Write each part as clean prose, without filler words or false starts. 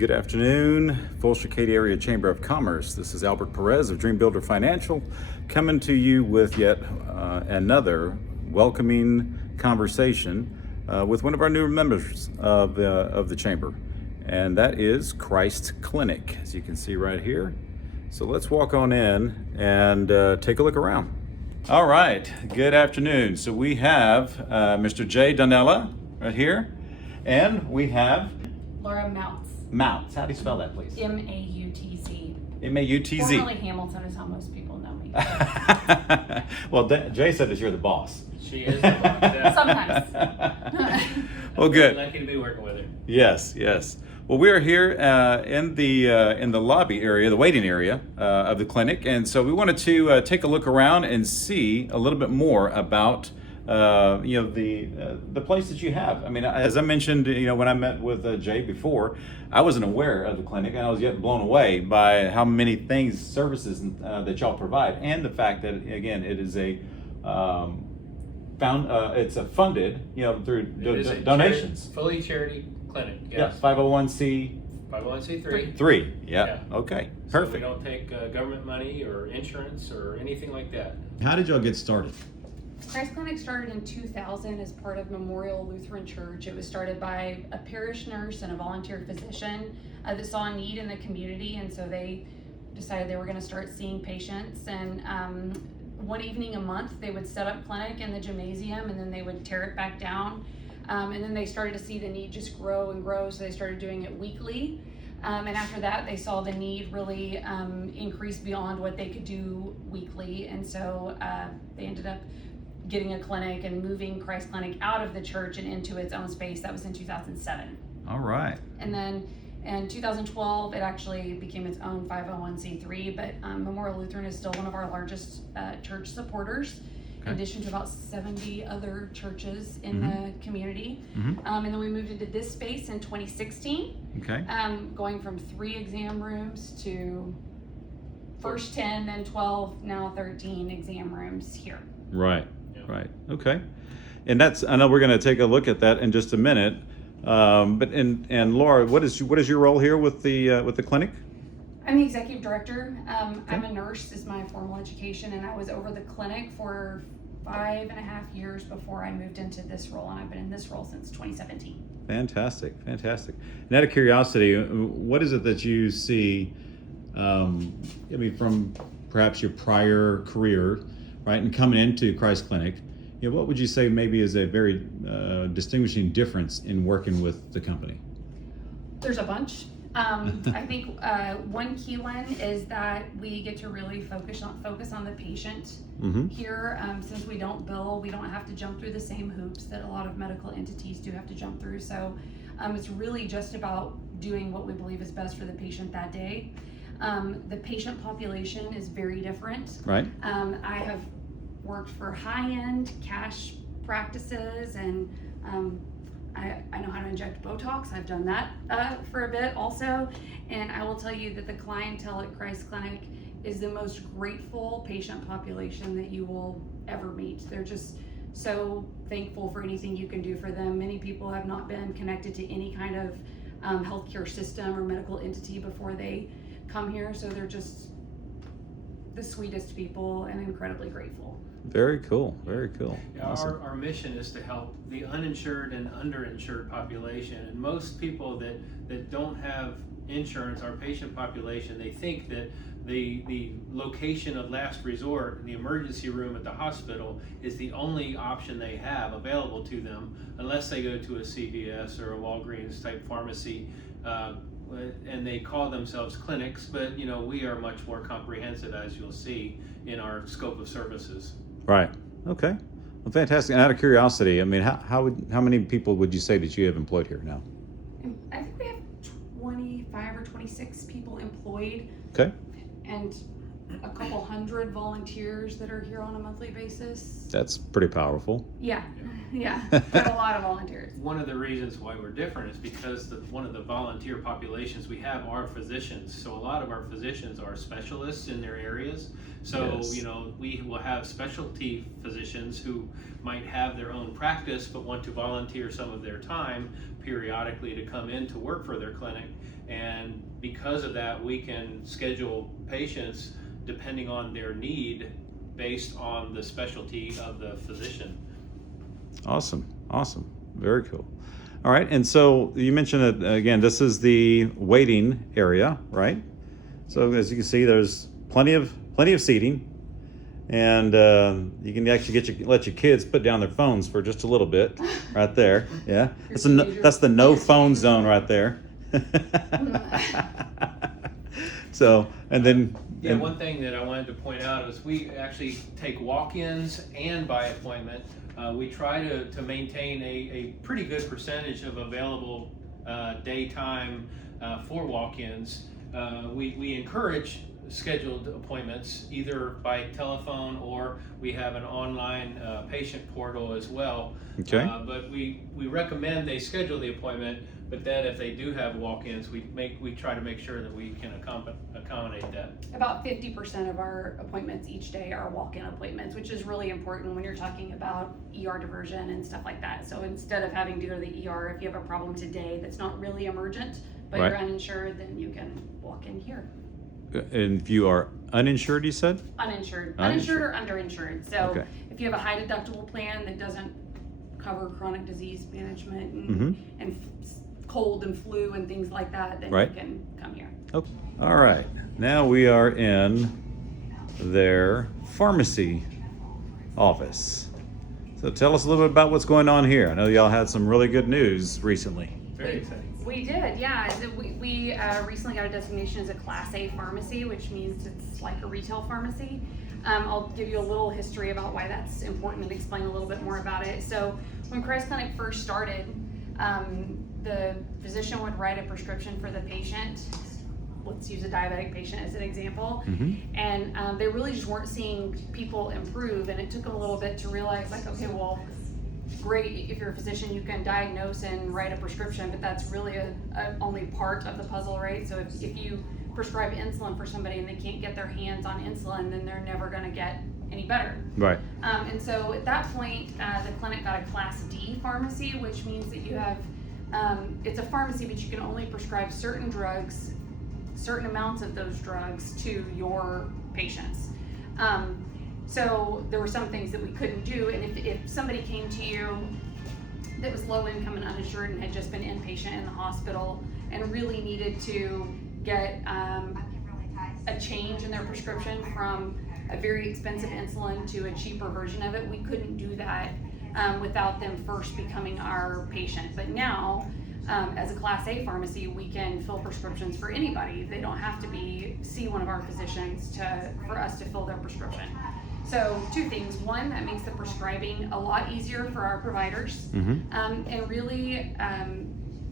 Good afternoon, Fulshear Katy Area Chamber of Commerce. This is Albert Perez of Dreambuilder Financial coming to you with yet another welcoming conversation with one of our newer members of the chamber, and that is Christ Clinic, as you can see right here. So let's walk on in and take a look around. All right, good afternoon. So we have Mr. Jay Donella right here, and we have Laura Moutz. Moutz. How do you spell that, please? M-A-U-T-Z. M-A-U-T-Z. Formerly Hamilton is how most people know me. Well, Jay said that you're the boss. She is the boss. Yeah. Sometimes. Well, good. Lucky to be working with her. Yes, yes. Well, we are here in the lobby area, the waiting area of the clinic, and so we wanted to take a look around and see a little bit more about the place that you have. I mean, as I mentioned, when I met with Jay before, I wasn't aware of the clinic, and I was yet blown away by how many services that y'all provide, and the fact that again it is it's a funded, through donations. Fully charity clinic. Yes, Yes. 501c. 501c3. 3. Yeah. Yeah. Okay. So Perfect. we don't take government money or insurance or anything like that. How did y'all get started? Christ Clinic started in 2000 as part of Memorial Lutheran Church. It was started by a parish nurse and a volunteer physician that saw a need in the community, and so they decided they were going to start seeing patients. And one evening a month, they would set up clinic in the gymnasium, and then they would tear it back down. And then they started to see the need just grow and grow, so they started doing it weekly. And after that, they saw the need really increase beyond what they could do weekly, and so they ended up getting a clinic and moving Christ Clinic out of the church and into its own space. That was in 2007. All right. And then in 2012, it actually became its own 501c3, but Memorial Lutheran is still one of our largest church supporters, in addition to about 70 other churches in the community. And then we moved into this space in 2016, Okay. going from 3 exam rooms to first 10, then 12, now 13 exam rooms here. Right. Yeah. Right. Okay. And I know we're going to take a look at that in just a minute. But Laura, what is your role here with the clinic? I'm the executive director. I'm a nurse, is my formal education, and I was over the clinic for 5.5 years before I moved into this role, and I've been in this role since 2017. Fantastic. Fantastic. And out of curiosity, what is it that you see, from perhaps your prior career, right, and coming into Christ Clinic, what would you say maybe is a very distinguishing difference in working with the company? There's a bunch. I think one key one is that we get to really focus on the patient here. Since we don't bill, we don't have to jump through the same hoops that a lot of medical entities do have to jump through. So it's really just about doing what we believe is best for the patient that day. The patient population is very different. Right. I have worked for high-end cash practices, and I know how to inject Botox. I've done that for a bit also, and I will tell you that the clientele at Christ Clinic is the most grateful patient population that you will ever meet. They're just so thankful for anything you can do for them. Many people have not been connected to any kind of healthcare system or medical entity before they come here, so they're just the sweetest people and incredibly grateful. Very cool. Very cool. Yeah, Awesome. our mission is to help the uninsured and underinsured population. And most people that don't have insurance, our patient population, they think that the location of last resort, the emergency room at the hospital, is the only option they have available to them, unless they go to a CVS or a Walgreens type pharmacy. And they call themselves clinics, but we are much more comprehensive, as you'll see in our scope of services. Right. Okay. Well, fantastic. And out of curiosity, I mean, how many people would you say that you have employed here now? I think we have 25 or 26 people employed. Okay. And a couple hundred volunteers that are here on a monthly basis. That's pretty powerful. Yeah, yeah, got a lot of volunteers. One of the reasons why we're different is because one of the volunteer populations we have are physicians. So a lot of our physicians are specialists in their areas. So, Yes. you know, we will have specialty physicians who might have their own practice but want to volunteer some of their time periodically to come in to work for their clinic. And because of that, we can schedule patients depending on their need based on the specialty of the physician. Awesome. Very cool. All right, and so you mentioned that again. This is the waiting area, right? So as you can see, there's plenty of seating, and you can actually let your kids put down their phones for just a little bit, right there. Yeah, that's the no phone zone right there. So, and then Yeah, one thing that I wanted to point out is we actually take walk-ins and by appointment. We try to maintain a pretty good percentage of available daytime for walk-ins. We encourage scheduled appointments either by telephone, or we have an online patient portal as well. Okay. But we recommend they schedule the appointment, but then if they do have walk-ins, we try to make sure that we can accommodate that. About 50% of our appointments each day are walk-in appointments, which is really important when you're talking about ER diversion and stuff like that. So instead of having to go to the ER, if you have a problem today that's not really emergent, but Right. you're uninsured, then you can walk in here. and if you are uninsured, you said? Uninsured Uninsured. or underinsured. So Okay. if you have a high deductible plan that doesn't cover chronic disease management and cold and flu and things like that, then Right. you can come here. Oh, all right. Now we are in their pharmacy office. So tell us a little bit about what's going on here. I know y'all had some really good news recently. Very exciting. We did, yeah. We recently got a designation as a Class A pharmacy, which means it's like a retail pharmacy. I'll give you a little history about why that's important and explain a little bit more about it. So when Christ Clinic first started, the physician would write a prescription for the patient. Let's use a diabetic patient as an example. And they really just weren't seeing people improve, and it took them a little bit to realize, like, okay, well, great, if you're a physician, you can diagnose and write a prescription, but that's really only part of the puzzle, right? So if you prescribe insulin for somebody and they can't get their hands on insulin, then they're never gonna get any better. Right. And so at that point, the clinic got a Class D pharmacy, which means that you have, it's a pharmacy, but you can only prescribe certain drugs, certain amounts of those drugs to your patients. So there were some things that we couldn't do, and if somebody came to you that was low income and uninsured and had just been inpatient in the hospital and really needed to get a change in their prescription from a very expensive insulin to a cheaper version of it, we couldn't do that without them first becoming our patient. But now, as a Class A pharmacy, we can fill prescriptions for anybody. They don't have to see one of our physicians for us to fill their prescription. So two things. One, that makes the prescribing a lot easier for our providers. And really,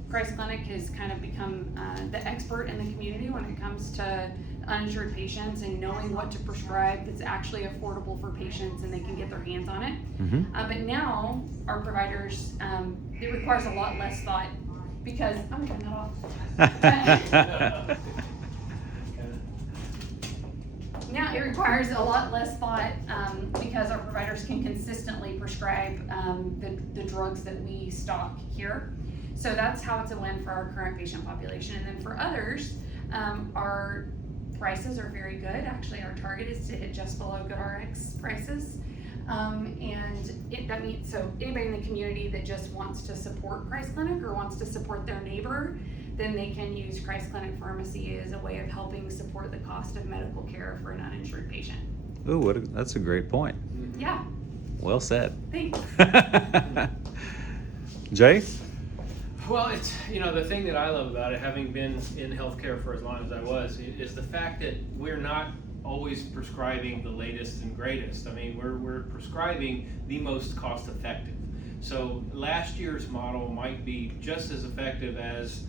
Christ Clinic has kind of become the expert in the community when it comes to uninsured patients and knowing what to prescribe that's actually affordable for patients and they can get their hands on it. But now, our providers, it requires a lot less thought because, I'm gonna turn that off. Now it requires a lot less thought because our providers can consistently prescribe the drugs that we stock here. So that's how it's a win for our current patient population. And then for others, our prices are very good. Actually, our target is to hit just below GoodRx prices. That means, so anybody in the community that just wants to support Christ Clinic or wants to support their neighbor, then they can use Christ Clinic Pharmacy as a way of helping support the cost of medical care for an uninsured patient. Ooh, that's a great point. Yeah, Well said. thanks. Jay? Well, it's, the thing that I love about it, having been in healthcare for as long as I was, is the fact that we're not always prescribing the latest and greatest. I mean, we're prescribing the most cost effective. So last year's model might be just as effective as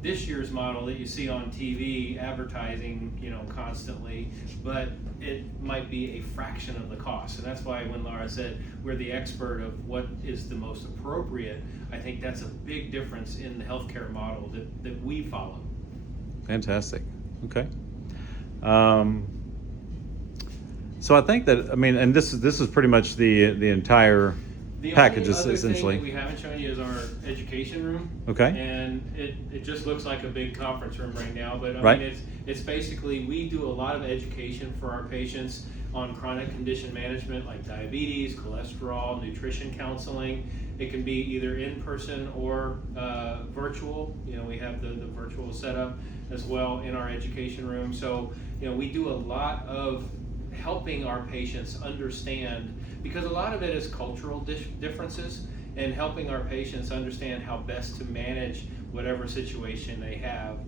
this year's model that you see on TV advertising, constantly, but it might be a fraction of the cost. And that's why when Laura said we're the expert of what is the most appropriate, I think that's a big difference in the healthcare model that we follow. Fantastic. Okay. So I think that, and this is pretty much the entire The package only other essentially. thing that we haven't shown you is our education room. Okay. And it just looks like a big conference room right now, but Right. it's basically, we do a lot of education for our patients on chronic condition management like diabetes, cholesterol, nutrition counseling. It can be either in person or virtual. We have the virtual setup as well in our education room. So, we do a lot of helping our patients understand, because a lot of it is cultural differences, and helping our patients understand how best to manage whatever situation they have.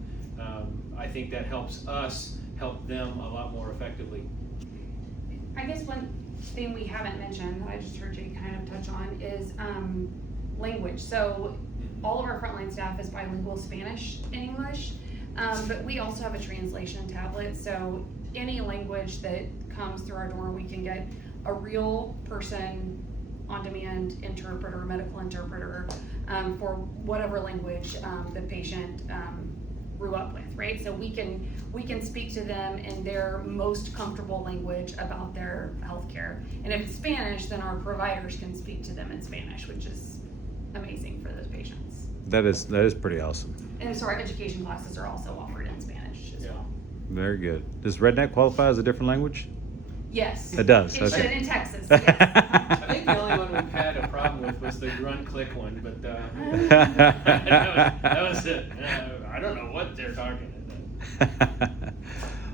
I think that helps us help them a lot more effectively. I guess one thing we haven't mentioned that I just heard you kind of touch on is language. So all of our frontline staff is bilingual, Spanish and English, but we also have a translation tablet. So any language that comes through our door, we can get a real person on-demand interpreter, medical interpreter, for whatever language the patient grew up with, right? So we can speak to them in their most comfortable language about their healthcare. And if it's Spanish, then our providers can speak to them in Spanish, which is amazing for those patients. That is pretty awesome. And so our education classes are also offered in Spanish as well. Very good. Does redneck qualify as a different language? Yes. It does. It Okay. should in Texas, yes. I think the only one we've had a problem with was the grunt click one, but that was it. I don't know what they're talking about.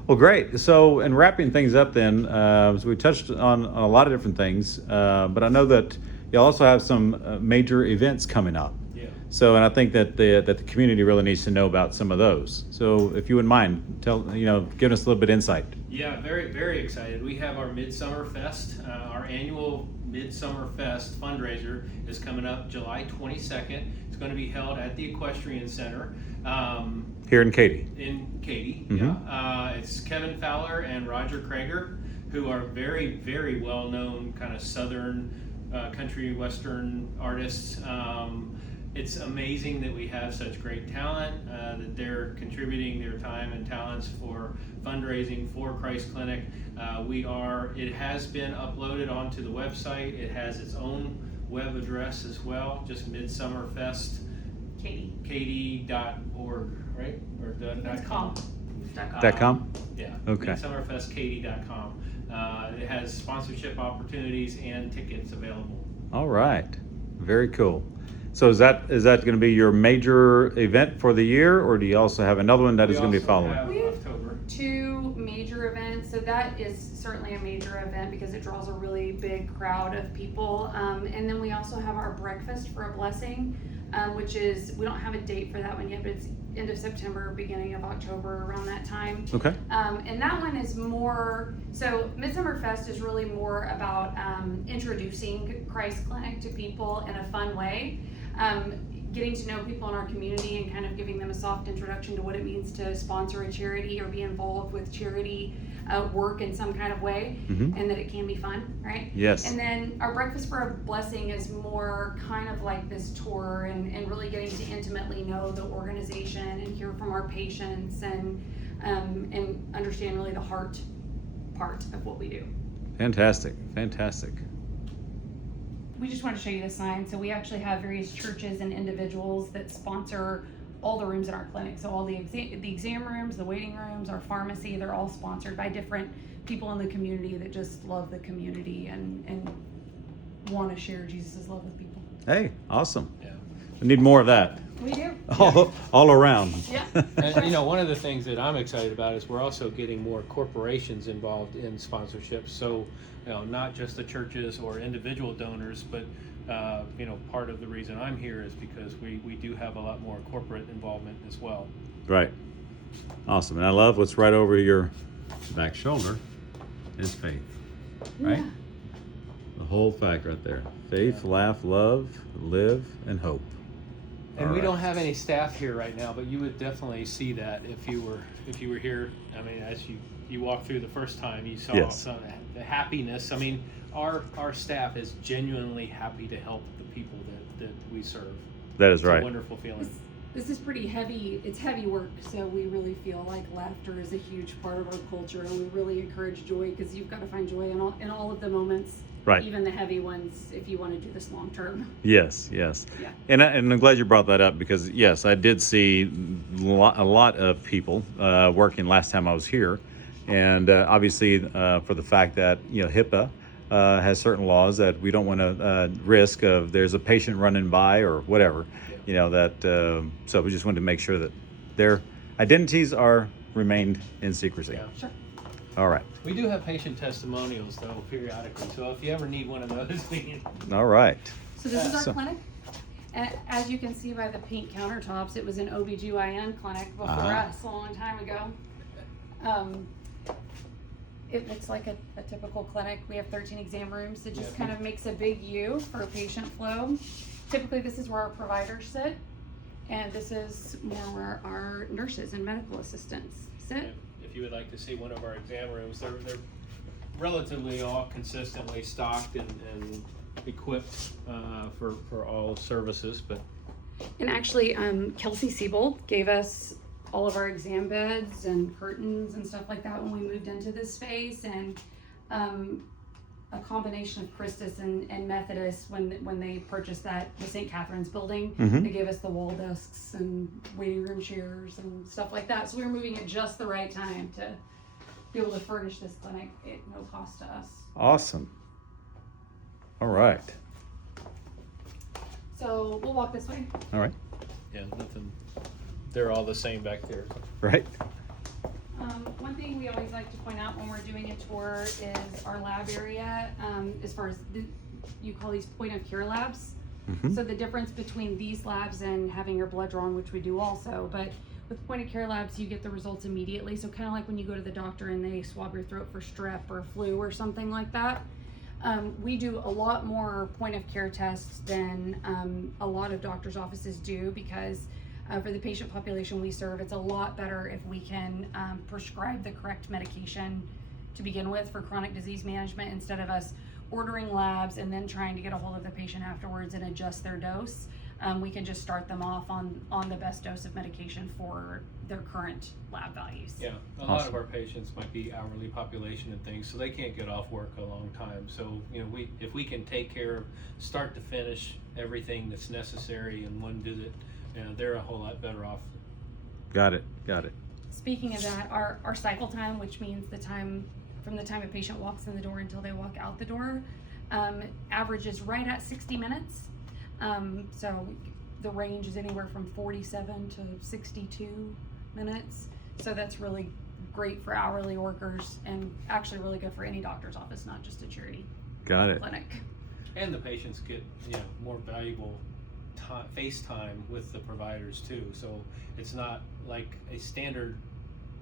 Well, great. So, in wrapping things up then, so we touched on a lot of different things, but I know that you also have some major events coming up. Yeah. So, and I think that the community really needs to know about some of those. So, if you wouldn't mind, give us a little bit of insight. Yeah, very, very excited. We have our Midsummer Fest. Our annual Midsummer Fest fundraiser is coming up July 22nd. It's going to be held at the Equestrian Center. Here in Katy. In Katy, Mm-hmm. yeah. It's Kevin Fowler and Roger Krager, who are very, very well-known kind of Southern country Western artists. It's amazing that we have such great talent, that they're contributing their time and talents for fundraising for Christ Clinic. It has been uploaded onto the website. It has its own web address as well, just midsummerfest, Katy.org, right? Or .com. .com? Yeah. Okay. midsummerfestkaty.com. It has sponsorship opportunities and tickets available. All right. Very cool. So is that going to be your major event for the year, or do you also have another one that is going to be following? We have October. 2 major events, so that is certainly a major event because it draws a really big crowd of people. And then we also have our breakfast for a blessing, which is, we don't have a date for that one yet, but it's end of September, beginning of October, around that time. Okay. And that one is more, so Midsummer Fest is really more about introducing Christ Clinic to people in a fun way. Getting to know people in our community and kind of giving them a soft introduction to what it means to sponsor a charity or be involved with charity work in some kind of way, Mm-hmm. and that it can be fun, right? Yes. And then our Breakfast for a Blessing is more kind of like this tour and really getting to intimately know the organization and hear from our patients and understand really the heart part of what we do. Fantastic. Fantastic. We just want to show you the sign. So we actually have various churches and individuals that sponsor all the rooms in our clinic. So all the exam rooms, the waiting rooms, our pharmacy, they're all sponsored by different people in the community that just love the community and want to share Jesus' love with people. Hey, awesome. Yeah. We need more of that. We do. All around. Yeah. And one of the things that I'm excited about is we're also getting more corporations involved in sponsorships. So, not just the churches or individual donors, but part of the reason I'm here is because we do have a lot more corporate involvement as well. Right. Awesome. And I love what's right over your back shoulder is faith. Right? Yeah. The whole fact right there. Faith, laugh, love, live, and hope. And All we right. don't have any staff here right now, but you would definitely see that if you were here. I mean, as you walked through the first time, you saw Yes. some the happiness. I mean, our staff is genuinely happy to help the people that we serve. That is It's right. a wonderful feeling. This is pretty heavy. It's heavy work, so we really feel like laughter is a huge part of our culture, and we really encourage joy because you've got to find joy in all of the moments, Right. even the heavy ones, if you want to do this long term. Yes, yes. Yeah. And I'm glad you brought that up because, yes, I did see a lot of people working last time I was here. And obviously for the fact that, HIPAA has certain laws that we don't want to risk of there's a patient running by or whatever, so we just wanted to make sure that their identities are remained in secrecy. Yeah. Sure. All right. We do have patient testimonials though periodically, so if you ever need one of those, we can. All right. So this is our So- clinic. As you can see by the pink countertops, it was an OBGYN clinic before Uh-huh. us a long time ago. It looks like a typical clinic. We have 13 exam rooms. It just Yeah. kind of makes a big U for patient flow. Typically, this is where our providers sit, and this is more where our nurses and medical assistants sit. If you would like to see one of our exam rooms, they're relatively all consistently stocked and equipped for all services, but And actually, Kelsey Siebold gave us all of our exam beds and curtains and stuff like that when we moved into this space, and a combination of Christus and Methodist when they purchased the St. Catherine's building. Mhm. They gave us the wall desks and waiting room chairs and stuff like that. So we were moving at just the right time to be able to furnish this clinic at no cost to us. Awesome. All right. So we'll walk this way. All right. yeah, nothing. They're all the same back there. Right. One thing we always like to point out when we're doing a tour is our lab area, as far as you call these point of care labs. Mhm. So the difference between these labs and having your blood drawn, which we do also, but with point of care labs, you get the results immediately. So kind of like when you go to the doctor and they swab your throat for strep or flu or something like that. We do a lot more point of care tests than a lot of doctors' offices do because for the patient population we serve, it's a lot better if we can prescribe the correct medication to begin with for chronic disease management instead of us ordering labs and then trying to get a hold of the patient afterwards and adjust their dose. We can just start them off on the best dose of medication for their current lab values. Yeah, a lot Awesome. of our patients might be hourly population and things, so they can't get off work a long time. So, if we can take care of start to finish everything that's necessary in one visit, they're a whole lot better off. Got it. Got it. Speaking of that, our cycle time, which means the time from the time a patient walks in the door until they walk out the door, averages right at 60 minutes. So the range is anywhere from 47 to 62 minutes. So that's really great for hourly workers and actually really good for any doctor's office, not just a charity Got it. clinic. And the patients get, more valuable face time with the providers too. So it's not like a standard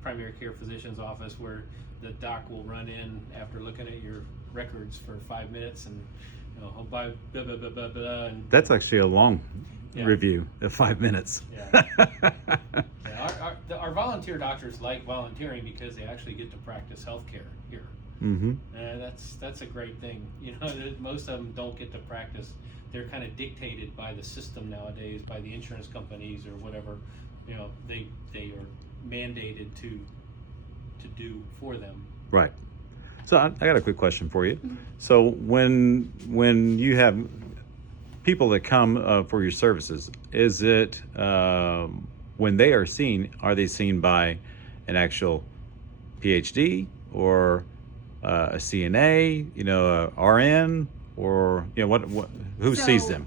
primary care physician's office where the doc will run in after looking at your records for 5 minutes and, he'll buy blah, blah, blah, blah, blah, and That's actually a long Yeah. review of 5 minutes. Yeah. Our volunteer doctors like volunteering because they actually get to practice healthcare here. Mm-hmm. That's a great thing. Most of them don't get to practice. They're kind of dictated by the system nowadays, by the insurance companies or whatever. They are mandated to do for them. Right. So I got a quick question for you. So when you have people that come for your services, is it when they are seen, are they seen by an actual PhD or a CNA, a RN, or who sees them?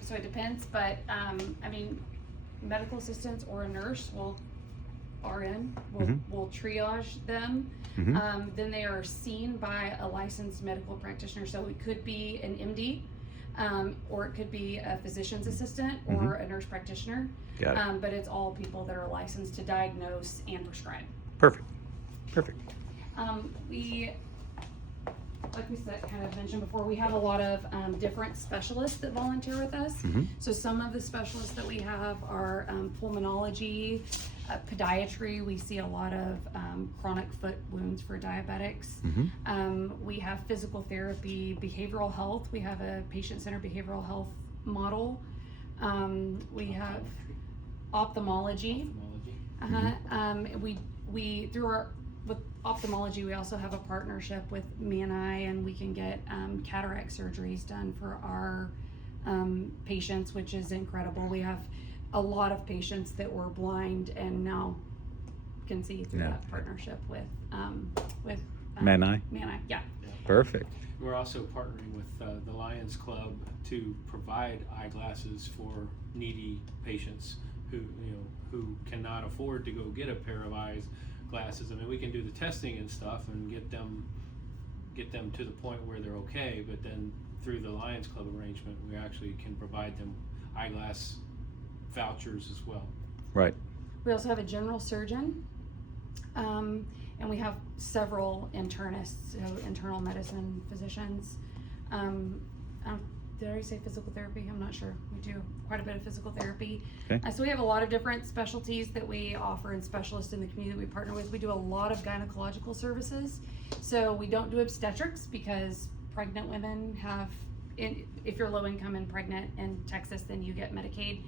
So it depends, but medical assistants or a nurse will will triage them. Mhm. Then they are seen by a licensed medical practitioner. So it could be an MD, or it could be a physician's assistant or a nurse practitioner. Got it. But it's all people that are licensed to diagnose and prescribe. Perfect. like we said, kind of mentioned before, we have a lot of different specialists that volunteer with us. So some of the specialists that we have are pulmonology, podiatry. We see a lot of chronic foot wounds for diabetics. We have physical therapy, behavioral health. We have a patient-centered behavioral health model. We have ophthalmology. We through with ophthalmology, we also have a partnership with Manai, and we can get cataract surgeries done for our patients, which is incredible. We have a lot of patients that were blind and now can see through that partnership with Manai. Manai, yeah. Perfect. We're also partnering with the Lions Club to provide eyeglasses for needy patients who cannot afford to go get a pair of glasses. I mean, we can do the testing and stuff and get them to the point where they're okay, but then through the Lions Club arrangement, we actually can provide them eyeglass vouchers as well. Right. We also have a general surgeon, and we have several internists, so internal medicine physicians. Did I already say physical therapy? I'm not sure. We do quite a bit of physical therapy. Okay. So we have a lot of different specialties that we offer and specialists in the community that we partner with. We do a lot of gynecological services. So we don't do obstetrics because pregnant women have, if you're low income and pregnant in Texas, then you get Medicaid.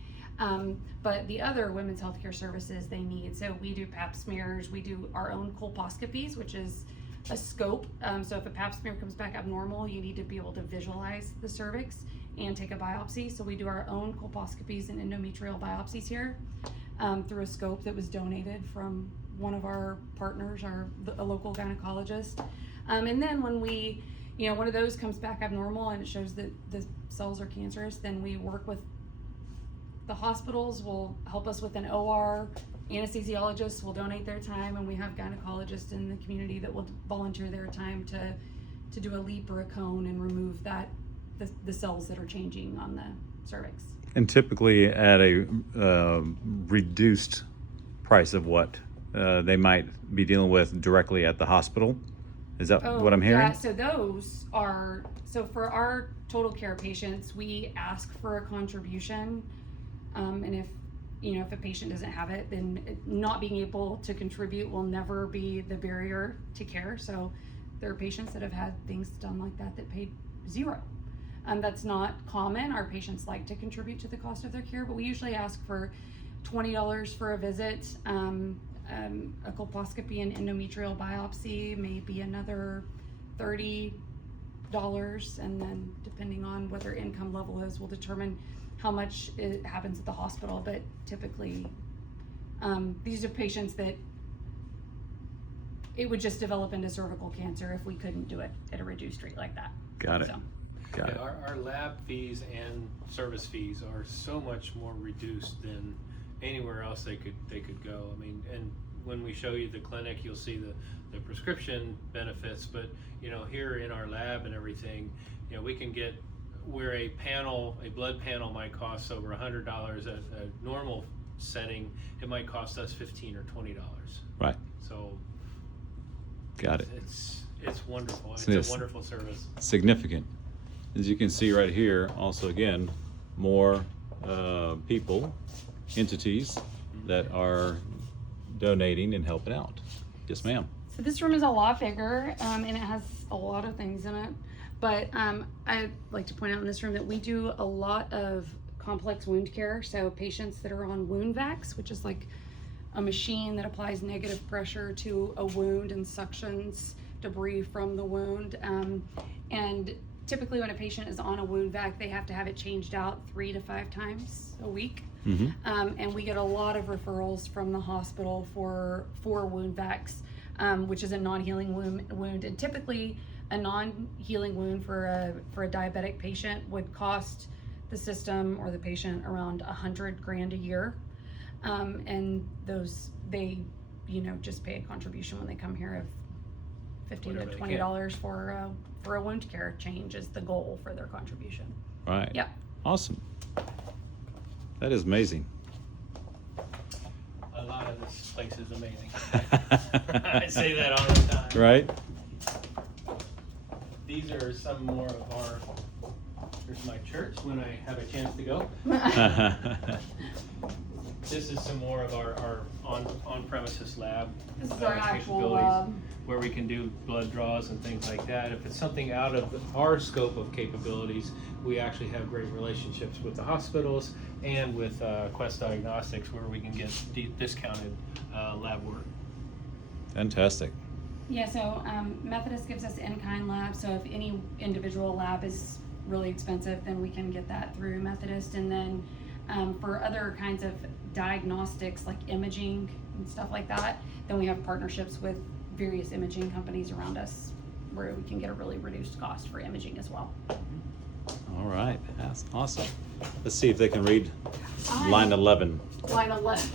But the other women's healthcare services they need. So we do pap smears. We do our own colposcopies, which is a scope. So if a pap smear comes back abnormal, you need to be able to visualize the cervix and take a biopsy. So we do our own colposcopies and endometrial biopsies here through a scope that was donated from one of our partners, a local gynecologist. And then when one of those comes back abnormal and it shows that the cells are cancerous, then we work with the hospitals, will help us with an OR. Anesthesiologists will donate their time, and we have gynecologists in the community that will volunteer their time to do a leap or a cone and remove the cells that are changing on the cervix. And typically at a reduced price of what they might be dealing with directly at the hospital. Is that what I'm hearing? Yeah, so for our total care patients, we ask for a contribution, and if a patient doesn't have it, then not being able to contribute will never be the barrier to care. So there are patients that have had things done like that paid zero. That's not common. Our patients like to contribute to the cost of their care, but we usually ask for $20 for a visit, a colposcopy and endometrial biopsy, maybe another $30, and then depending on what their income level is, we'll determine how much it happens at the hospital. But typically, these are patients that it would just develop into cervical cancer if we couldn't do it at a reduced rate like that. Got it. So. Got it. Our lab fees and service fees are so much more reduced than anywhere else they could go. I mean, and when we show you the clinic, you'll see the prescription benefits, but here in our lab and everything, we can get where a blood panel might cost over $100 at a normal setting, it might cost us $15 or $20. Right. So got it. It's wonderful. It's Yes. a wonderful service. Significant. As you can see right here, also again, more people, entities that are donating and helping out. Yes, ma'am. So this room is a lot bigger, and it has a lot of things in it. But I'd like to point out in this room that we do a lot of complex wound care. So patients that are on wound vacs, which is like a machine that applies negative pressure to a wound and suctions debris from the wound. And typically when a patient is on a wound vac, they have to have it changed out 3 to 5 times a week. And we get a lot of referrals from the hospital for wound vacs, which is a non-healing wound. And typically a non-healing wound for a diabetic patient would cost the system or the patient around $100,000 a year. And they just pay a contribution when they come here of $15 to $20 for a wound care change is the goal for their contribution. Right. Yeah. Awesome. That is amazing. A lot of this place is amazing. I say that all the time. Right. these are some more of our, here's my church when I have a chance to go. This is some more of our on-premises lab. This is our actual capabilities, lab. where we can do blood draws and things like that. If it's something out of our scope of capabilities, we actually have great relationships with the hospitals and with Quest Diagnostics, where we can get discounted lab work. Fantastic. Yeah, so Methodist gives us in-kind lab, so if any individual lab is really expensive, then we can get that through Methodist. And then for other kinds of diagnostics like imaging and stuff like that, then we have partnerships with various imaging companies around us where we can get a really reduced cost for imaging as well. All right, that's awesome. Let's see if they can read line 11. Line 11.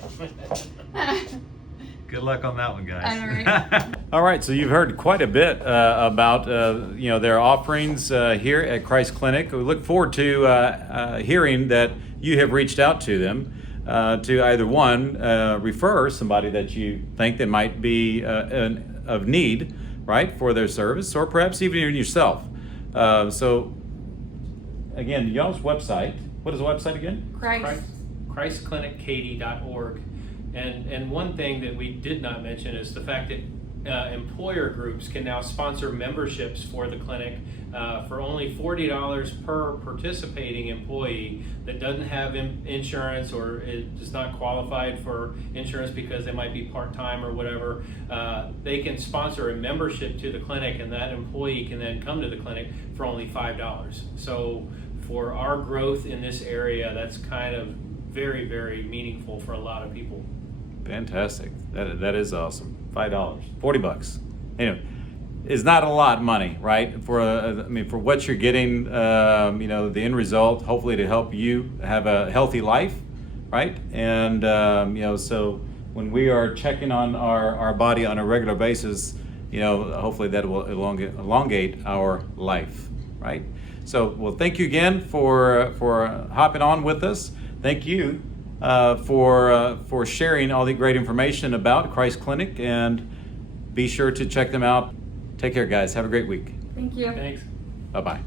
Good luck on that one, guys. All right. All right, so you've heard quite a bit about their offerings here at Christ Clinic. We look forward to hearing that you have reached out to them to either one, refer somebody that you think that might be of need, right, for their service, or perhaps even yourself. So again, y'all's website. What is the website again? ChristClinicKaty.org. And one thing that we did not mention is the fact that employer groups can now sponsor memberships for the clinic for only $40 per participating employee that doesn't have insurance or is not qualified for insurance because they might be part-time or whatever. They can sponsor a membership to the clinic, and that employee can then come to the clinic for only $5. So for our growth in this area, that's kind of very, very meaningful for a lot of people. Fantastic. That is awesome. $5, $40. Anyway, it's not a lot of money, right? For for what you're getting, the end result, hopefully to help you have a healthy life, right? And so when we are checking on our body on a regular basis, hopefully that will elongate our life, right? So, well, thank you again for hopping on with us. Thank you for sharing all the great information about Christ Clinic, and be sure to check them out. Take care, guys. Have a great week. Thank you. Thanks. Bye-bye.